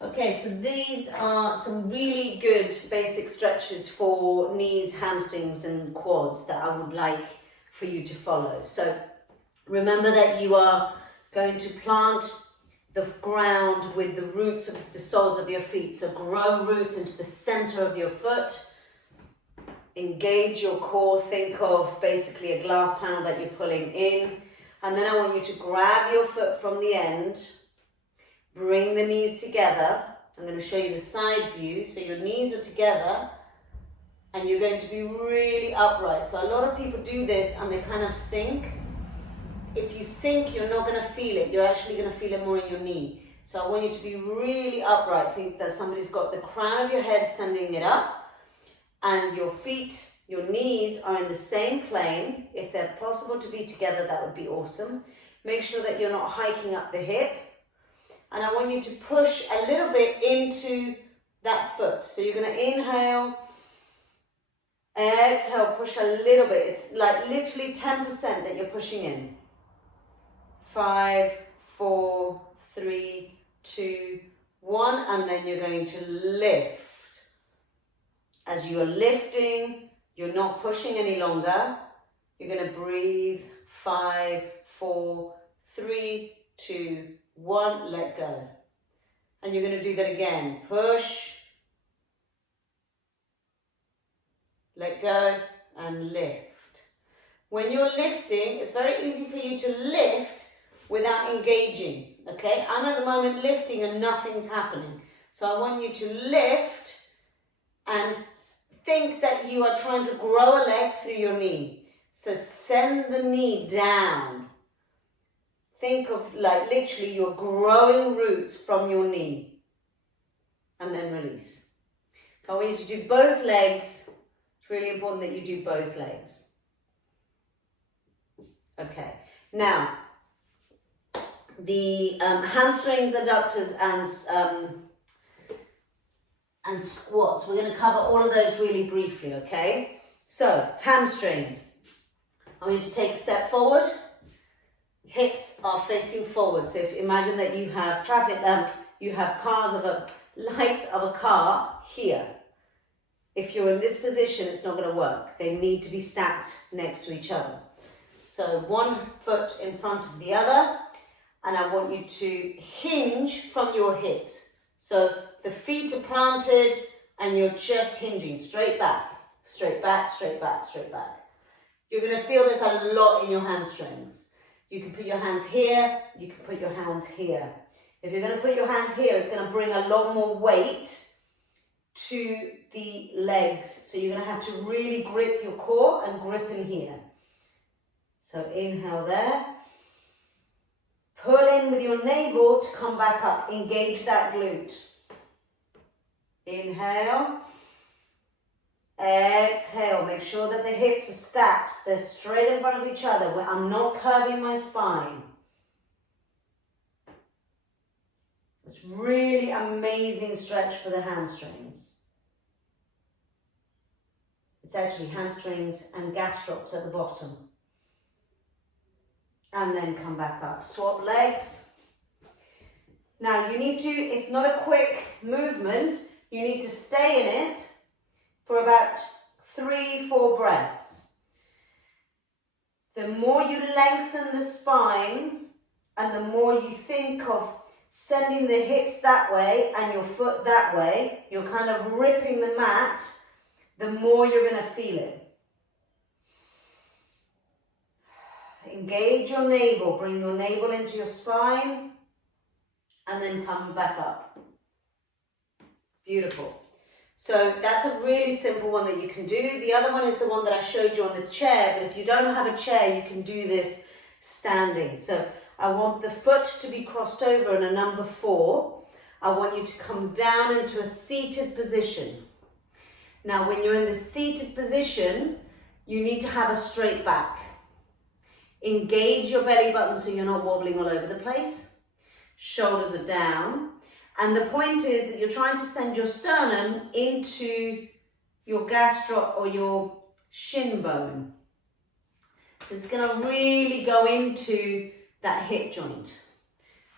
Okay, so these are some really good basic stretches for knees, hamstrings and quads that I would like for you to follow. So remember that you are going to plant the ground with the roots of the soles of your feet. So grow roots into the center of your foot. Engage your core. Think of basically a glass panel that you're pulling in. And then I want you to grab your foot from the end. Bring the knees together. I'm going to show you the side view. So your knees are together and you're going to be really upright. So a lot of people do this and they kind of sink. If you sink, you're not going to feel it. You're actually going to feel it more in your knee. So I want you to be really upright. Think that somebody's got the crown of your head sending it up and your feet, your knees are in the same plane. If they're possible to be together, that would be awesome. Make sure that you're not hiking up the hip. And I want you to push a little bit into that foot. So you're going to inhale, exhale, push a little bit. It's like literally 10% that you're pushing in. 5, 4, 3, 2, 1. And then you're going to lift. As you are lifting, you're not pushing any longer. You're going to breathe. 5, 4, 3, 2, 1, let go. And you're going to do that again. Push, let go, and lift. When you're lifting, it's very easy for you to lift without engaging, okay? I'm at the moment lifting and nothing's happening. So I want you to lift and think that you are trying to grow a leg through your knee. So send the knee down. Think of like literally you're growing roots from your knee. And then release. So I want you to do both legs. It's really important that you do both legs. Okay. Now, the hamstrings, adductors and squats. We're going to cover all of those really briefly, okay? So, hamstrings. I want you to take a step forward. Hips are facing forward. So if you imagine that you have you have lights of a car here. If you're in this position, it's not going to work. They need to be stacked next to each other. So one foot in front of the other, and I want you to hinge from your hips. So the feet are planted and you're just hinging straight back, straight back, straight back, straight back. You're going to feel this a lot in your hamstrings. You can put your hands here, you can put your hands here. If you're going to put your hands here, it's going to bring a lot more weight to the legs. So you're going to have to really grip your core and grip in here. So inhale there. Pull in with your navel to come back up. Engage that glute. Inhale. Exhale. Make sure that the hips are stacked. They're straight in front of each other. I'm not curving my spine. It's really amazing stretch for the hamstrings. It's actually hamstrings and gastrocs at the bottom. And then come back up. Swap legs. Now you need to, it's not a quick movement. You need to stay in it for about 3-4 breaths. The more you lengthen the spine and the more you think of sending the hips that way and your foot that way, you're kind of ripping the mat, the more you're going to feel it. Engage your navel, bring your navel into your spine and then come back up. Beautiful. So that's a really simple one that you can do. The other one is the one that I showed you on the chair, but if you don't have a chair, you can do this standing. So I want the foot to be crossed over in a number 4. I want you to come down into a seated position. Now, when you're in the seated position, you need to have a straight back. Engage your belly button so you're not wobbling all over the place. Shoulders are down. And the point is that you're trying to send your sternum into your gastroc or your shin bone. It's going to really go into that hip joint.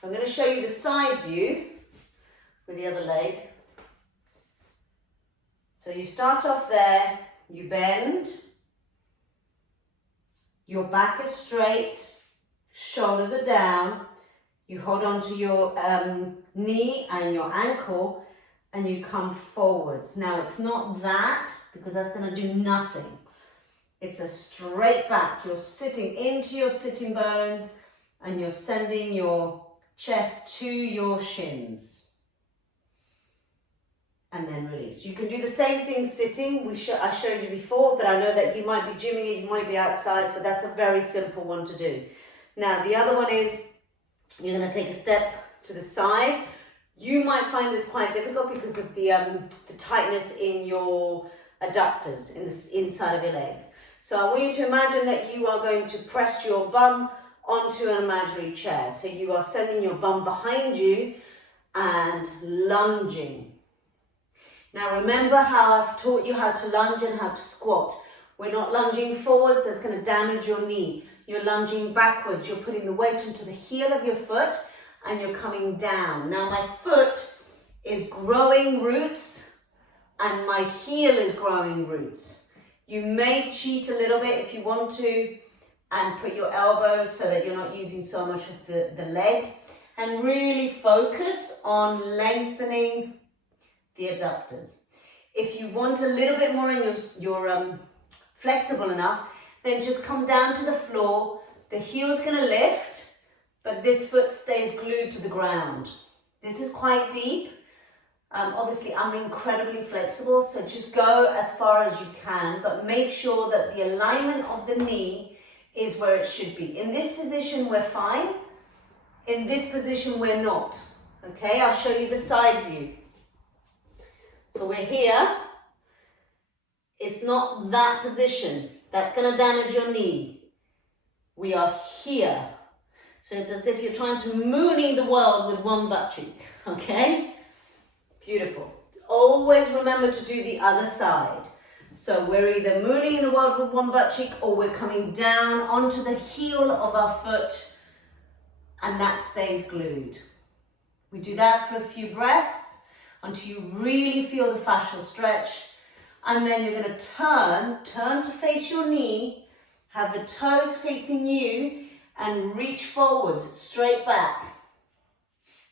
So I'm going to show you the side view. with the other leg. So you start off there, you bend, your back is straight, shoulders are down, you hold on to your knee and your ankle, and you come forwards. Now it's not that, because that's going to do nothing. It's a straight back. You're sitting into your sitting bones and you're sending your chest to your shins. And then release. You can do the same thing sitting. I showed you before, but I know that you might be gymming it, you might be outside, so that's a very simple one to do. Now the other one is, you're going to take a step to the side. You might find this quite difficult because of the tightness in your adductors, in the inside of your legs. So I want you to imagine that you are going to press your bum onto an imaginary chair. So you are sending your bum behind you and lunging. Now remember how I've taught you how to lunge and how to squat. We're not lunging forwards, that's going to damage your knee. You're lunging backwards, you're putting the weight into the heel of your foot and you're coming down. Now my foot is growing roots and my heel is growing roots. You may cheat a little bit if you want to and put your elbows so that you're not using so much of the leg, and really focus on lengthening the adductors. If you want a little bit more and you're flexible enough, then just come down to the floor. The heel's going to lift, but this foot stays glued to the ground. This is quite deep. Obviously, I'm incredibly flexible, so just go as far as you can, but make sure that the alignment of the knee is where it should be. In this position, we're fine. In this position, we're not. Okay, I'll show you the side view. So we're here. It's not that position. That's going to damage your knee. We are here. So it's as if you're trying to moonie the world with one butt cheek. Okay? Beautiful. Always remember to do the other side. So we're either mooning the world with one butt cheek or we're coming down onto the heel of our foot and that stays glued. We do that for a few breaths until you really feel the fascial stretch. And then you're going to turn to face your knee, have the toes facing you and reach forwards, straight back.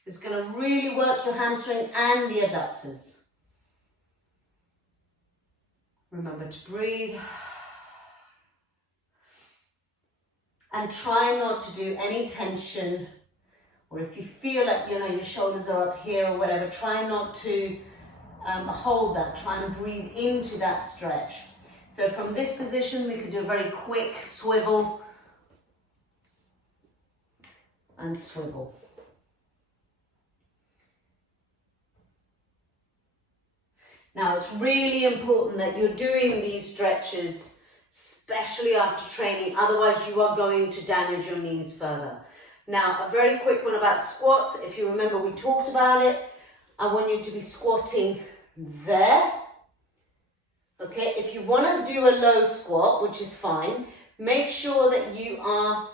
It's going to really work your hamstring and the adductors. Remember to breathe. And try not to do any tension, or if you feel like, your shoulders are up here or whatever, try not to hold that. Try and breathe into that stretch. So from this position, we could do a very quick swivel and swivel. Now, it's really important that you're doing these stretches, especially after training, otherwise you are going to damage your knees further. Now, a very quick one about squats. If you remember, we talked about it. I want you to be squatting there. Okay, if you want to do a low squat, which is fine, make sure that you are,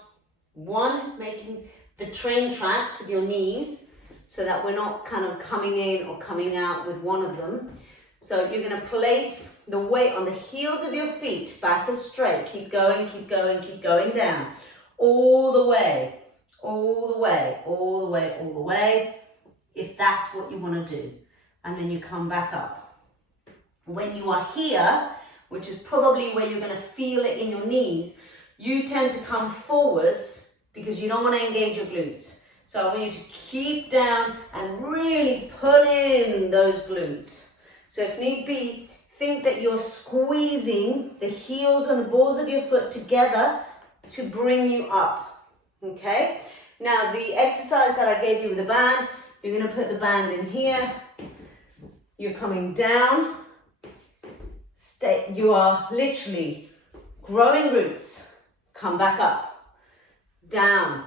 making the train tracks with your knees so that we're not kind of coming in or coming out with one of them. So you're going to place the weight on the heels of your feet, back as straight. Keep going, keep going, keep going down. All the way, all the way, all the way, all the way, if that's what you want to do. And then you come back up. When you are here, which is probably where you're going to feel it in your knees, you tend to come forwards because you don't want to engage your glutes. So I want you to keep down and really pull in those glutes. So if need be, think that you're squeezing the heels and the balls of your foot together to bring you up, okay? Now the exercise that I gave you with the band, you're gonna put the band in here, you're coming down, you are literally growing roots, come back up, down,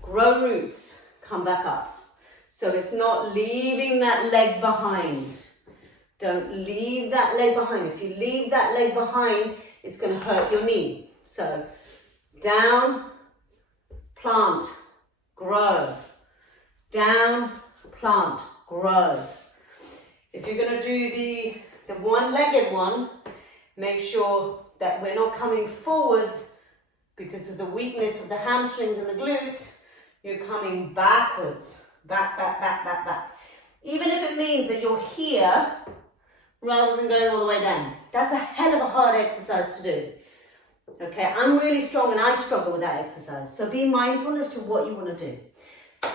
grow roots, come back up. So it's not leaving that leg behind. Don't leave that leg behind. If you leave that leg behind, it's going to hurt your knee. So down, plant, grow. Down, plant, grow. If you're going to do the one-legged one, make sure that we're not coming forwards because of the weakness of the hamstrings and the glutes. You're coming backwards, back, back, back, back, back. Even if it means that you're here rather than going all the way down. That's a hell of a hard exercise to do. Okay, I'm really strong and I struggle with that exercise. So be mindful as to what you want to do.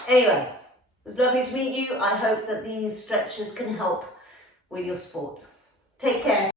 Anyway, it was lovely to meet you. I hope that these stretches can help with your sport. Take care.